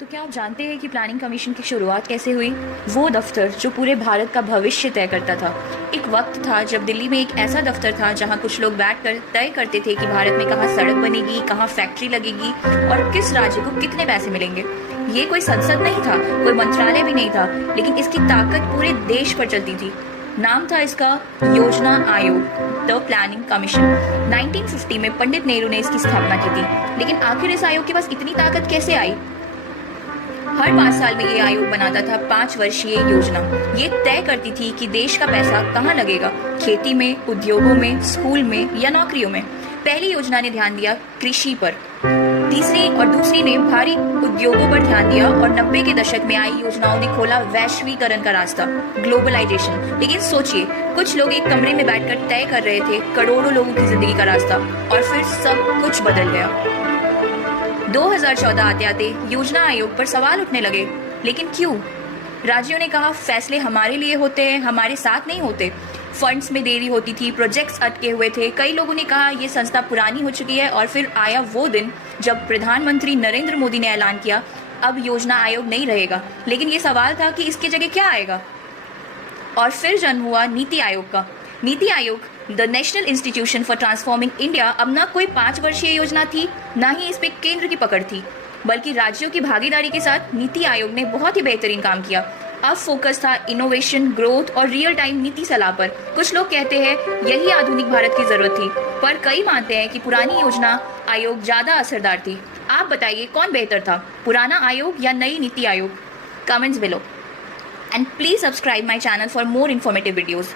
तो क्या आप जानते हैं कि प्लानिंग कमीशन की शुरुआत कैसे हुई? वो दफ्तर जो पूरे भारत का भविष्य तय करता था। एक वक्त था जब दिल्ली में एक ऐसा दफ्तर था जहां कुछ लोग बैठकर तय करते थे कि भारत में कहाँ सड़क बनेगी, कहाँ फैक्ट्री लगेगी और किस राज्य को कितने पैसे मिलेंगे। ये कोई संसद नहीं था, कोई मंत्रालय भी नहीं था, लेकिन इसकी ताकत पूरे देश पर चलती थी। नाम था इसका योजना आयोग, द प्लानिंग कमीशन। 1950 में पंडित नेहरू ने इसकी स्थापना की थी। लेकिन आखिर इस आयोग के पास इतनी ताकत कैसे आई? हर 5 साल में ये आयोग बनाता था 5 वर्षीय योजना। ये तय करती थी कि देश का पैसा कहाँ लगेगा, खेती में, उद्योगों में, स्कूल में या नौकरियों में। पहली योजना ने ध्यान दिया कृषि पर, तीसरी और दूसरी ने भारी उद्योगों पर ध्यान दिया और 90 के दशक में आई योजनाओं ने खोला वैश्वीकरण का रास्ता, ग्लोबलाइजेशन। लेकिन सोचिए, कुछ लोग एक कमरे में बैठकर तय कर रहे थे करोड़ों लोगों की जिंदगी का रास्ता, और फिर सब कुछ बदल गया। 2014 आते आते योजना आयोग पर सवाल उठने लगे, लेकिन क्यों? राज्यों ने कहा फैसले हमारे लिए होते हैं, हमारे साथ नहीं होते। फंड्स में देरी होती थी, प्रोजेक्ट्स अटके हुए थे। कई लोगों ने कहा ये संस्था पुरानी हो चुकी है। और फिर आया वो दिन जब प्रधानमंत्री नरेंद्र मोदी ने ऐलान किया अब योजना आयोग नहीं रहेगा। लेकिन ये सवाल था कि इसकी जगह क्या आएगा। और फिर जन्म हुआ नीति आयोग का। NITI Aayog, the national institution for transforming India, अब न कोई 5 वर्षीय योजना थी, न ही इस पे केंद्र की पकड़ थी, बल्कि राज्यों की भागीदारी के साथ नीति आयोग ने बहुत ही बेहतरीन काम किया। अब फोकस था इनोवेशन, ग्रोथ और रियल टाइम नीति सलाह पर। कुछ लोग कहते हैं यही आधुनिक भारत की जरूरत थी, पर कई मानते हैं कि पुरानी योजना आयोग ज्यादा असरदार थी। आप बताइए कौन बेहतर था, पुराना आयोग या नई NITI Aayog? Comments below and please subscribe my channel for more informative videos.